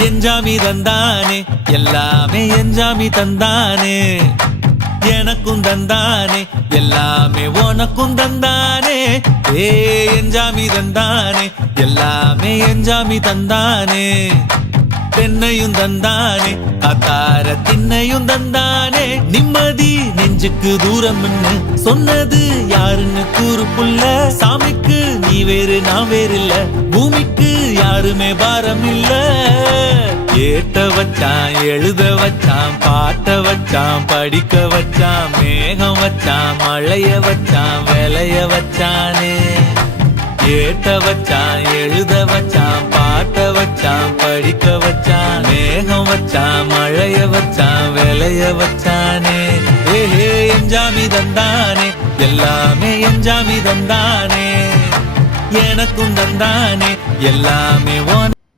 எஞ்சாமி தந்தானே எல்லாமே எஞ்சாமி தந்தானே எனக்கும் தந்தானே எல்லாமே உனக்கும் தந்தானே ஏ எஞ்சாமி தந்தானே எல்லாமே எஞ்சாமி தந்தானே தென்னையும் தந்தானே காத்தார திண்ணையும் தந்தானே நிம்மதி நெஞ்சுக்கு தூரம்னு சொன்னது யாருன்னு கூறு புள்ள சாமிக்கு நீ வேறு நான் வேறு இல்ல பூமிக்கு யாருமே பாரம் இல்ல ஏட்ட வச்சான் எழுத வச்சான் பாட்ட வச்சான் படிக்க வச்சான் மேகம் வச்சான் மழைய வச்சான் விளைய வச்சானே ஏட்ட வச்சான் எழுத வச்சான் பாட்ட வச்சான் படிக்க வச்சான் மேகம் வச்சான் மழைய வச்சான் விளைய வச்சானே ஏஹே எஞ்சாமி தந்தானே எல்லாமே எஞ்சாமி தந்தானே எனக்கும் தந்தானே எல்லாமே